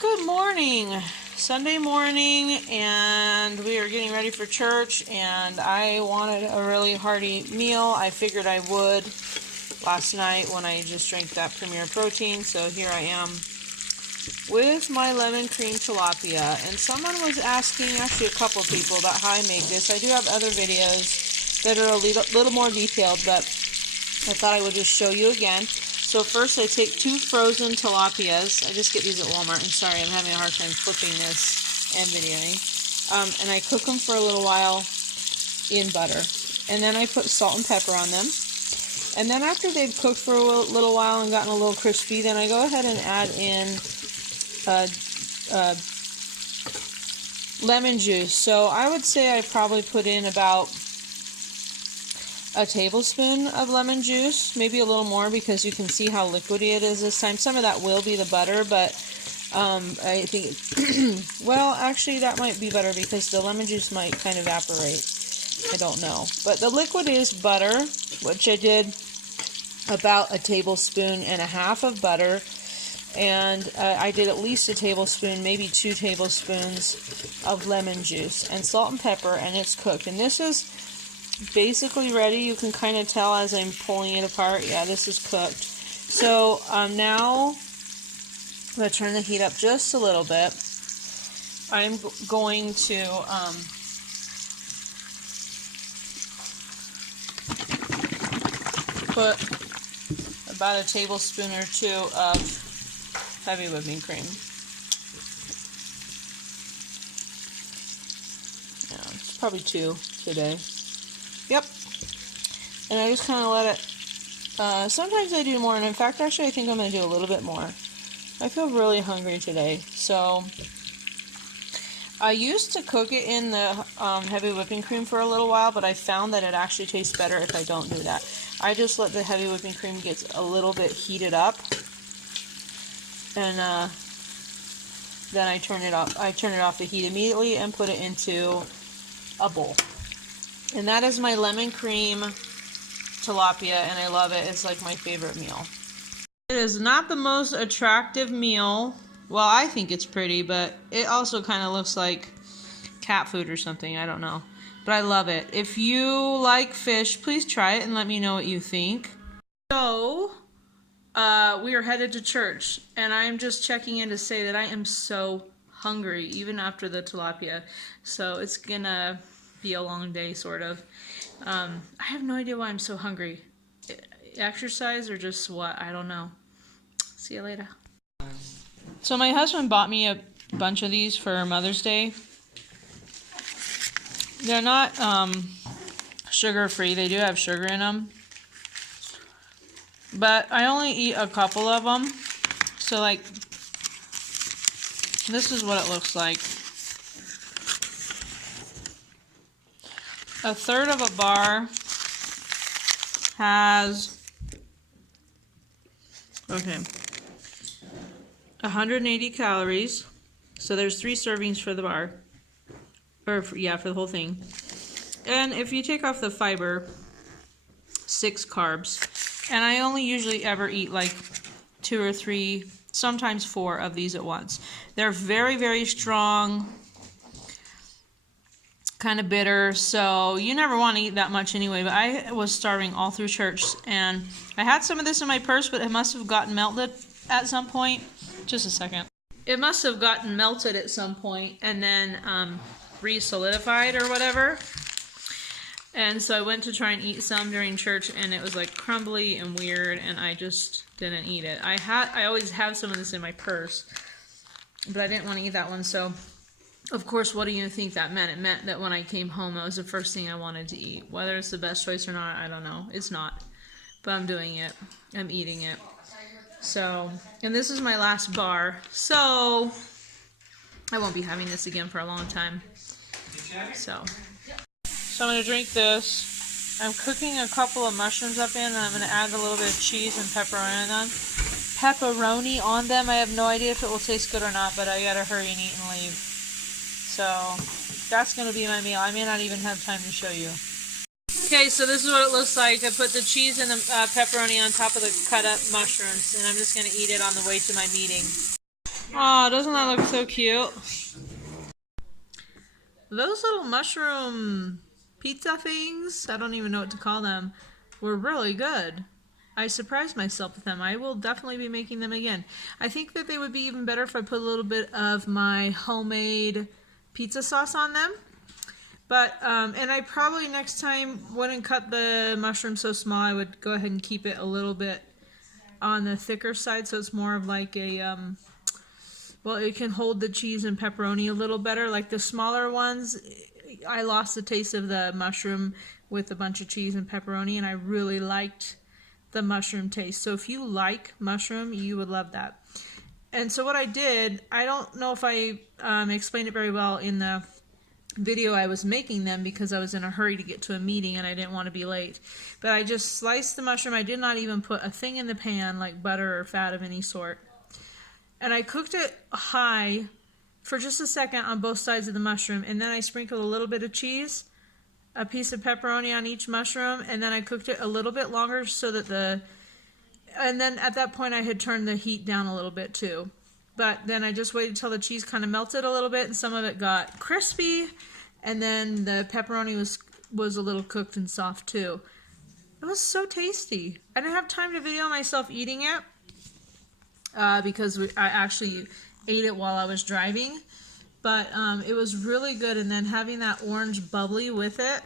Good morning. Sunday morning, and we are getting ready for church, and I wanted a really hearty meal. I figured I would last night when I just drank that Premier Protein, so here I am with my lemon cream tilapia. And someone was asking, actually a couple people, about how I make this. I do have other videos that are a little more detailed, but I thought I would just show you again. So first I take 2 frozen tilapias. I just get these at Walmart. I'm sorry, I'm having a hard time flipping this and videoing. And I cook them for a little while in butter. And then I put salt and pepper on them. And then after they've cooked for a little while and gotten a little crispy, then I go ahead and add in lemon juice. So I would say I probably put in about a tablespoon of lemon juice, maybe a little more, because you can see how liquidy it is this time. Some of that will be the butter, but I think well, actually that might be better because the lemon juice might kind of evaporate. I don't know, but the liquid is butter, which I did about 1.5 tablespoons of butter, and I did at least 1 tablespoon, maybe 2 tablespoons of lemon juice, and salt and pepper, and it's cooked. And this is basically ready. You can kind of tell as I'm pulling it apart. Yeah, this is cooked. So now I'm going to turn the heat up just a little bit. I'm going to put about 1 tablespoon or 2 of heavy whipping cream. Yeah, it's probably 2 today. Yep. And I just kind of let it, sometimes I do more, and in fact, actually, I think I'm going to do a little bit more. I feel really hungry today, so I used to cook it in the heavy whipping cream for a little while, but I found that it actually tastes better if I don't do that. I just let the heavy whipping cream get a little bit heated up, and then I turn it off. I turn it off the heat immediately and put it into a bowl. And that is my lemon cream tilapia, and I love it. It's like my favorite meal. It is not the most attractive meal. Well, I think it's pretty, but it also kind of looks like cat food or something. I don't know. But I love it. If you like fish, please try it and let me know what you think. So, we are headed to church, and I'm just checking in to say that I am so hungry, even after the tilapia. So it's gonna be a long day, sort of. I have no idea why I'm so hungry. Exercise or just what? I don't know. See you later. So my husband bought me a bunch of these for Mother's Day. They're not sugar-free. They do have sugar in them. But I only eat a couple of them. So, like, this is what it looks like. 1/3 of a bar has, 180 calories. So there's 3 servings for the bar. Or, for the whole thing. And if you take off the fiber, 6 carbs. And I only usually ever eat like 2 or 3, sometimes 4 of these at once. They're very, very strong. Kind of bitter, so you never want to eat that much anyway, but I was starving all through church, and I had some of this in my purse, but it must have gotten melted at some point. Just a second. It must have gotten melted at some point and then re-solidified or whatever. And so I went to try and eat some during church, and it was like crumbly and weird, and I just didn't eat it. I always have some of this in my purse, but I didn't want to eat that one, so of course, what do you think that meant? It meant that when I came home, that was the first thing I wanted to eat. Whether it's the best choice or not, I don't know. It's not. But I'm doing it. I'm eating it. So, and this is my last bar. So, I won't be having this again for a long time. So I'm going to drink this. I'm cooking a couple of mushrooms up in, and I'm going to add a little bit of cheese and pepperoni on them. I have no idea if it will taste good or not, but I got to hurry and eat and leave. So that's going to be my meal. I may not even have time to show you. Okay, so this is what it looks like. I put the cheese and the pepperoni on top of the cut up mushrooms, and I'm just going to eat it on the way to my meeting. Oh, doesn't that look so cute? Those little mushroom pizza things, I don't even know what to call them, were really good. I surprised myself with them. I will definitely be making them again. I think that they would be even better if I put a little bit of my homemade pizza sauce on them. But, and I probably next time wouldn't cut the mushroom so small. I would go ahead and keep it a little bit on the thicker side so it's more of like a, well, it can hold the cheese and pepperoni a little better. Like the smaller ones, I lost the taste of the mushroom with a bunch of cheese and pepperoni, and I really liked the mushroom taste. So if you like mushroom, you would love that. And so what I did, I don't know if I explained it very well in the video I was making them because I was in a hurry to get to a meeting and I didn't want to be late. But I just sliced the mushroom. I did not even put a thing in the pan like butter or fat of any sort. And I cooked it high for just a second on both sides of the mushroom, and then I sprinkled a little bit of cheese, a piece of pepperoni on each mushroom, and then I cooked it a little bit longer so that and then at that point I had turned the heat down a little bit too. But then I just waited till the cheese kind of melted a little bit and some of it got crispy, and then the pepperoni was a little cooked and soft too. It was so tasty. I didn't have time to video myself eating it because I actually ate it while I was driving. But it was really good, and then having that orange bubbly with it,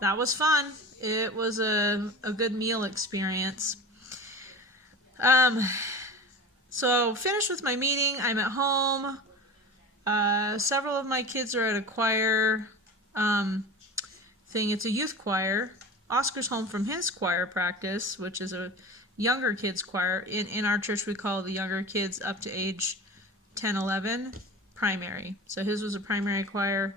that was fun. It was a good meal experience. So finished with my meeting. I'm at home. Several of my kids are at a choir thing. It's a youth choir. Oscar's home from his choir practice, which is a younger kids choir. In our church, we call the younger kids up to age 10, 11 primary. So his was a primary choir.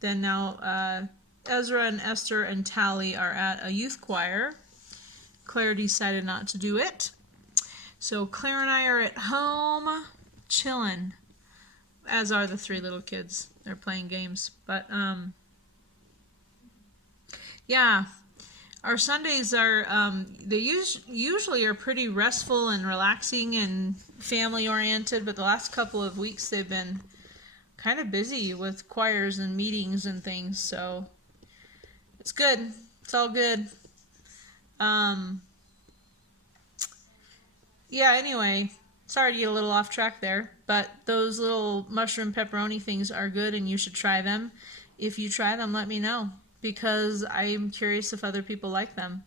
Then now Ezra and Esther and Tally are at a youth choir. Claire decided not to do it. So Claire and I are at home chilling, as are the three little kids. They're playing games. But yeah, our Sundays are, they usually are pretty restful and relaxing and family oriented, but the last couple of weeks they've been kind of busy with choirs and meetings and things, so it's good. It's all good. Yeah, anyway, sorry to get a little off track there, but those little mushroom pepperoni things are good and you should try them. If you try them, let me know, because I'm curious if other people like them.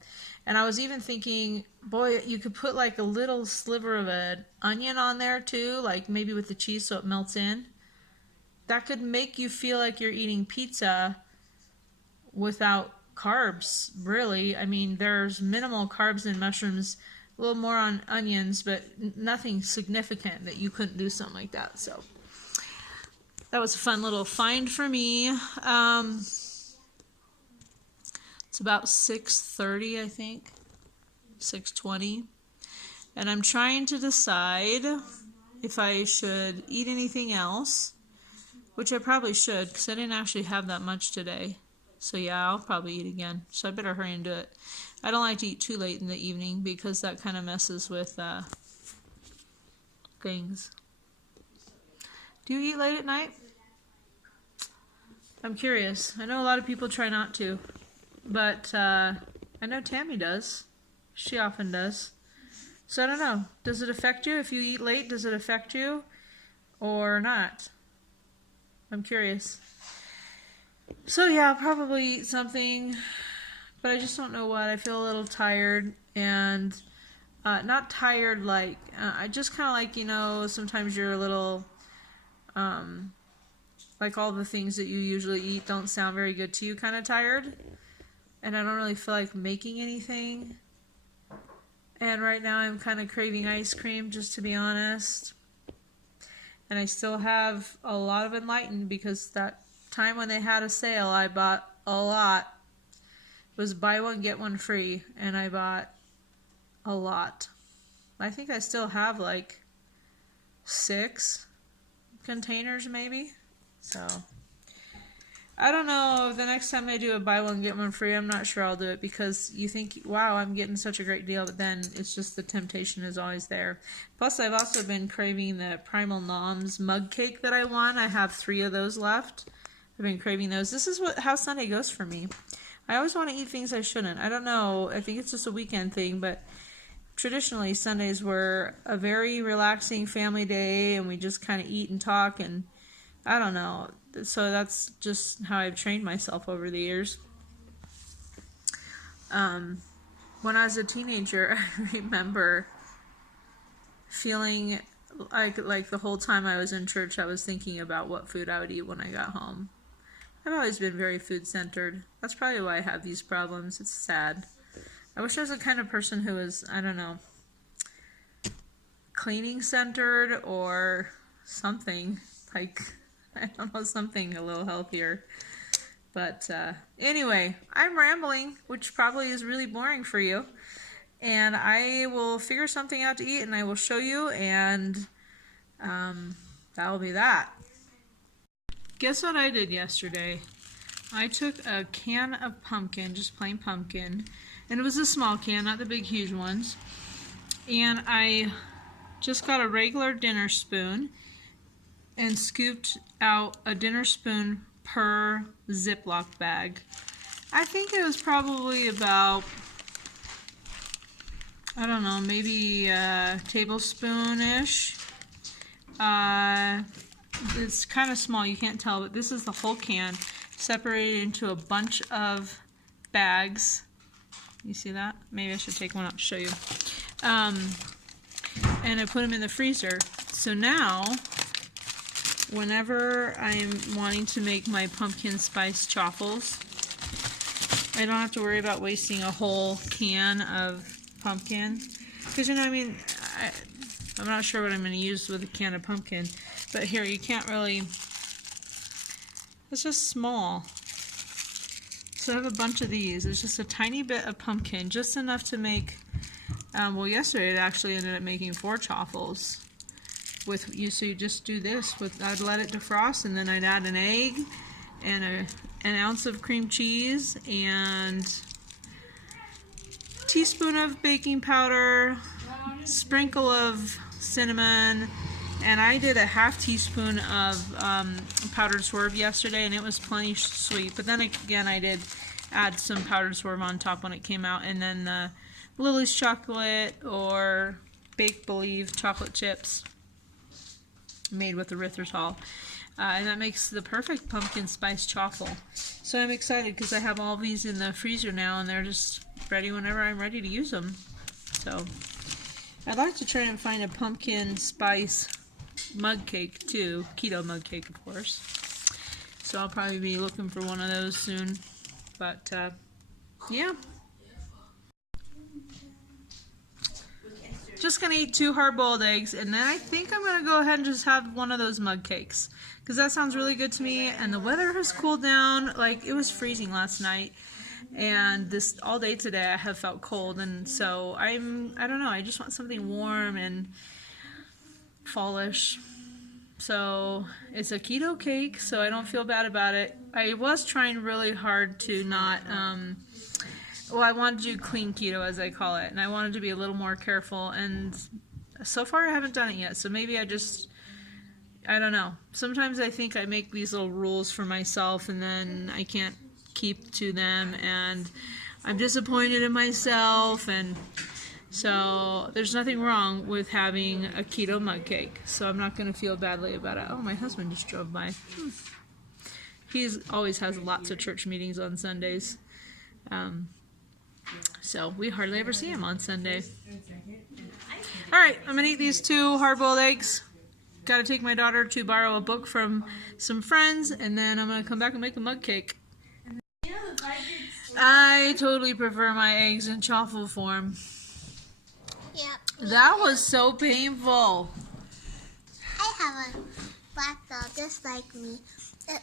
And I was even thinking, boy, you could put like a little sliver of an onion on there too, like maybe with the cheese so it melts in. That could make you feel like you're eating pizza without carbs, really. I mean, there's minimal carbs in mushrooms, a little more on onions, but nothing significant that you couldn't do something like that. So that was a fun little find for me. It's about 6:30, I think, 6:20, and I'm trying to decide if I should eat anything else, which I probably should, because I didn't actually have that much today. So yeah, I'll probably eat again, so I better hurry and do it. I don't like to eat too late in the evening because that kind of messes with things. Do you eat late at night? I'm curious. I know a lot of people try not to, but I know Tammy does. She often does. So I don't know. Does it affect you if you eat late? Does it affect you or not? I'm curious. So yeah, I'll probably eat something, but I just don't know what. I feel a little tired, and not tired like, I just kind of like, you know, sometimes you're a little, like all the things that you usually eat don't sound very good to you kind of tired, and I don't really feel like making anything, and right now I'm kind of craving ice cream, just to be honest, and I still have a lot of Enlightened because that time when they had a sale, I bought a lot. It was buy one, get one free, and I bought a lot. I think I still have like 6 containers maybe. So I don't know if the next time I do a buy one, get one free, I'm not sure I'll do it because you think, wow, I'm getting such a great deal, but then it's just the temptation is always there. Plus, I've also been craving the Primal Noms mug cake that I won. I have 3 of those left. I've been craving those. This is how Sunday goes for me. I always want to eat things I shouldn't. I don't know. I think it's just a weekend thing, but traditionally Sundays were a very relaxing family day, and we just kind of eat and talk, and I don't know. So that's just how I've trained myself over the years. When I was a teenager, I remember feeling like the whole time I was in church, I was thinking about what food I would eat when I got home. I've always been very food-centered. That's probably why I have these problems. It's sad. I wish I was the kind of person who was, I don't know, cleaning-centered or something. Like, I don't know, something a little healthier. But anyway, I'm rambling, which probably is really boring for you. And I will figure something out to eat, and I will show you, and that will be that. Guess what I did yesterday? I took a can of pumpkin, just plain pumpkin, and it was a small can, not the big, huge ones. And I just got a regular dinner spoon and scooped out a dinner spoon per Ziploc bag. I think it was probably about, I don't know, maybe a tablespoon-ish. It's kind of small, you can't tell, but this is the whole can separated into a bunch of bags. You see that? Maybe I should take one out to show you. And I put them in the freezer. So now, whenever I'm wanting to make my pumpkin spice chaffles, I don't have to worry about wasting a whole can of pumpkin. Because, you know, I mean, I'm not sure what I'm going to use with a can of pumpkin. But here, you can't really, it's just small. So I have a bunch of these. It's just a tiny bit of pumpkin, just enough to make, well, yesterday it actually ended up making 4 chaffles. With you, so you just do this. I'd let it defrost, and then I'd add an egg and an ounce of cream cheese and a teaspoon of baking powder, sprinkle of cinnamon, and I did a half teaspoon of powdered swerve yesterday, and it was plenty sweet. But then again, I did add some powdered swerve on top when it came out, and then Lily's chocolate or Bake Believe chocolate chips made with erythritol. And that makes the perfect pumpkin spice chaffle. So I'm excited because I have all these in the freezer now, and they're just ready whenever I'm ready to use them. So I'd like to try and find a pumpkin spice mug cake too. Keto mug cake, of course. So I'll probably be looking for one of those soon. But yeah. Just gonna eat 2 hard-boiled eggs, and then I think I'm gonna go ahead and just have one of those mug cakes, because that sounds really good to me. And the weather has cooled down. Like, it was freezing last night, and this all day today I have felt cold, and so I don't know, I just want something warm and fallish. So it's a keto cake, so I don't feel bad about it. I was trying really hard to not well, I wanted to do clean keto, as I call it, and I wanted to be a little more careful, and so far I haven't done it yet, so maybe I don't know. Sometimes I think I make these little rules for myself, and then I can't keep to them, and I'm disappointed in myself, and so there's nothing wrong with having a keto mug cake, so I'm not going to feel badly about it. Oh, my husband just drove by. He always has lots of church meetings on Sundays. So we hardly ever see him on Sunday. Alright, I'm going to eat these 2 hard-boiled eggs. Got to take my daughter to borrow a book from some friends, and then I'm going to come back and make a mug cake. I totally prefer my eggs in chaffle form. Yeah. That was so painful. I have a black doll just like me. It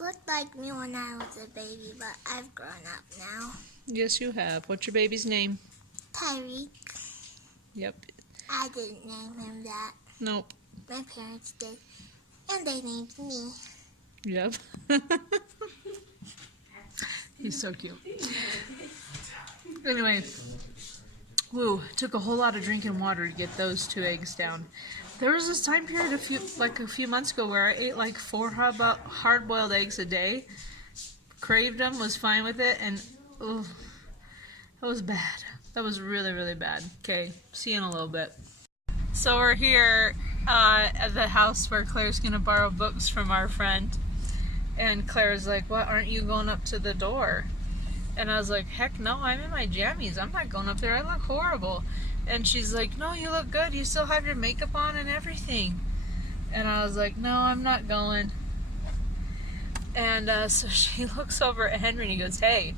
looked like me when I was a baby, but I've grown up now. Yes, you have. What's your baby's name? Tyreek. Yep. I didn't name him that. Nope. My parents did. And they named me. Yep. He's so cute. Anyway, woo, took a whole lot of drinking water to get those 2 eggs down. There was this time period a few months ago where I ate like 4 hard-boiled eggs a day. Craved them, was fine with it, and that was bad. That was really, really bad. Okay, see you in a little bit. So we're here at the house where Claire's gonna borrow books from our friend. And Claire's like, "What, aren't you going up to the door?" And I was like, "Heck no, I'm in my jammies. I'm not going up there. I look horrible." And she's like, "No, you look good. You still have your makeup on and everything." And I was like, "No, I'm not going." And so she looks over at Henry and he goes, "Hey,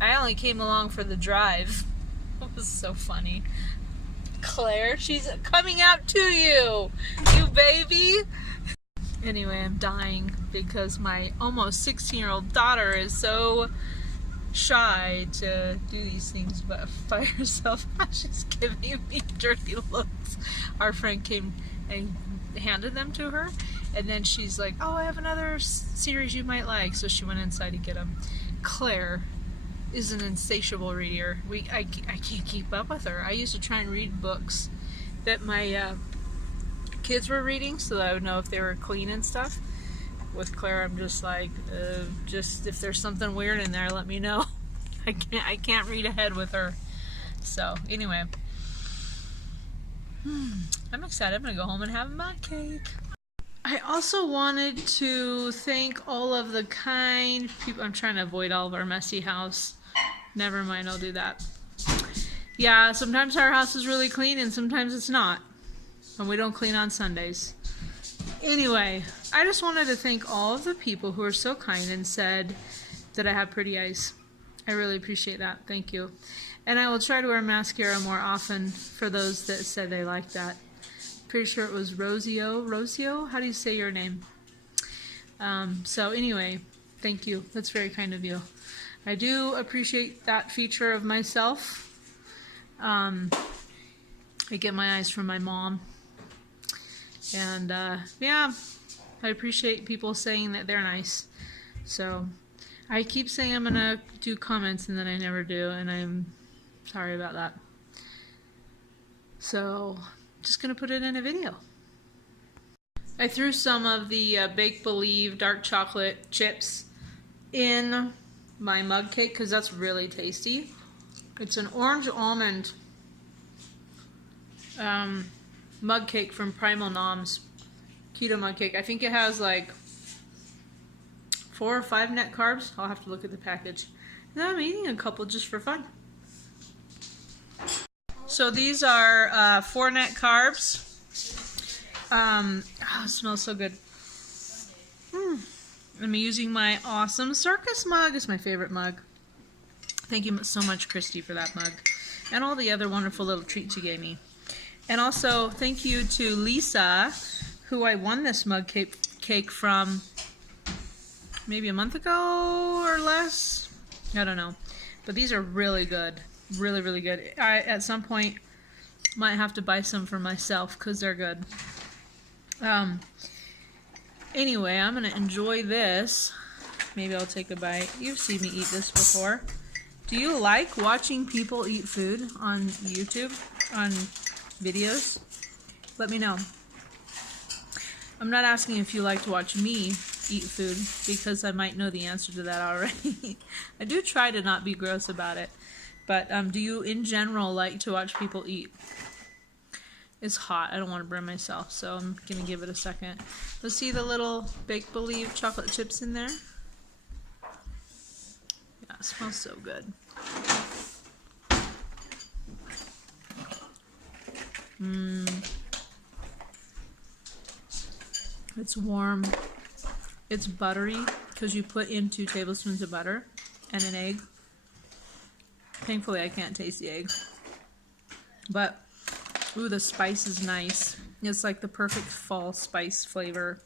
I only came along for the drive." It was so funny. "Claire, she's coming out to you, you baby." Anyway, I'm dying because my almost 16-year-old daughter is so shy to do these things but by herself. She's giving me dirty looks. Our friend came and handed them to her, and then she's like, "Oh, I have another series you might like." So she went inside to get them. Claire is an insatiable reader. I can't keep up with her. I used to try and read books that my kids were reading so that I would know if they were clean and stuff. With Claire, I'm just like, just if there's something weird in there, let me know. I can't read ahead with her. So anyway, I'm excited. I'm gonna go home and have a mug cake. I also wanted to thank all of the kind people. I'm trying to avoid all of our messy house. Never mind, I'll do that. Yeah, sometimes our house is really clean and sometimes it's not. And we don't clean on Sundays. Anyway, I just wanted to thank all of the people who are so kind and said that I have pretty eyes. I really appreciate that. Thank you. And I will try to wear mascara more often for those that said they liked that. Pretty sure it was Rosio. Rosio? How do you say your name? So anyway, thank you. That's very kind of you. I do appreciate that feature of myself. I get my eyes from my mom. And yeah, I appreciate people saying that they're nice. So I keep saying I'm gonna do comments and then I never do, and I'm sorry about that. So just gonna put it in a video. I threw some of the Bake Believe dark chocolate chips in my mug cake because that's really tasty. It's an orange almond mug cake from Primal Nom's keto mug cake. I think it has like 4 or 5 net carbs. I'll have to look at the package. And I'm eating a couple just for fun. So these are 4 net carbs. Oh, it smells so good. I'm using my awesome circus mug. It's my favorite mug. Thank you so much, Christy, for that mug. And all the other wonderful little treats you gave me. And also, thank you to Lisa, who I won this mug cake from maybe a month ago or less. I don't know. But these are really good. Really, really good. I, at some point, might have to buy some for myself because they're good. Anyway, I'm going to enjoy this. Maybe I'll take a bite. You've seen me eat this before. Do you like watching people eat food on YouTube, on videos? Let me know. I'm not asking if you like to watch me eat food because I might know the answer to that already. I do try to not be gross about it. But do you in general like to watch people eat? It's hot. I don't want to burn myself, so I'm going to give it a second. Let's see the little Bake Believe chocolate chips in there. Yeah, it smells so good. It's warm. It's buttery because you put in 2 tablespoons of butter and an egg. Thankfully, I can't taste the egg. But, ooh, the spice is nice. It's like the perfect fall spice flavor.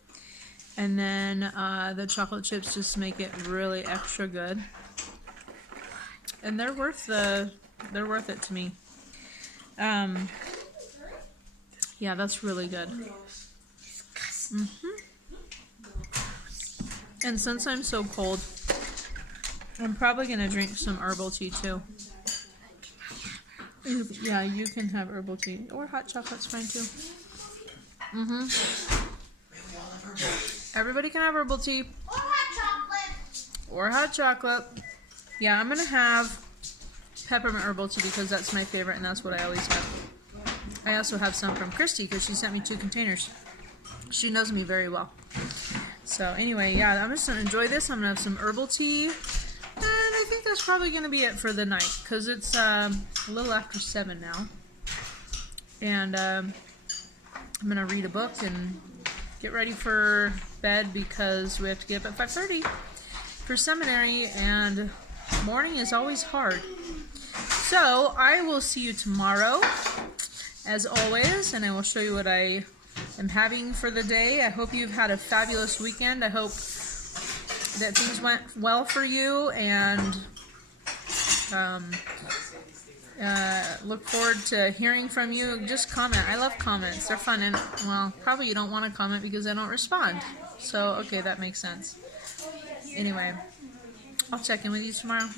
And then the chocolate chips just make it really extra good. And they're worth it to me. Yeah, that's really good. And since I'm so cold, I'm probably going to drink some herbal tea too. Yeah, you can have herbal tea. Or hot chocolate's fine too. Everybody can have herbal tea. Or hot chocolate. Or hot chocolate. Yeah, I'm going to have peppermint herbal tea because that's my favorite and that's what I always have. I also have some from Christy because she sent me 2 containers. She knows me very well. So anyway, yeah, I'm just going to enjoy this. I'm going to have some herbal tea. And I think that's probably going to be it for the night because it's a little after 7 now. And I'm going to read a book and get ready for bed because we have to get up at 5:30 for seminary and morning is always hard. So I will see you tomorrow as always, and I will show you what I am having for the day. I hope you've had a fabulous weekend. I hope that things went well for you, and look forward to hearing from you. Just comment. I love comments. They're fun, and well, probably you don't want to comment because I don't respond. So, okay, that makes sense. Anyway, I'll check in with you tomorrow.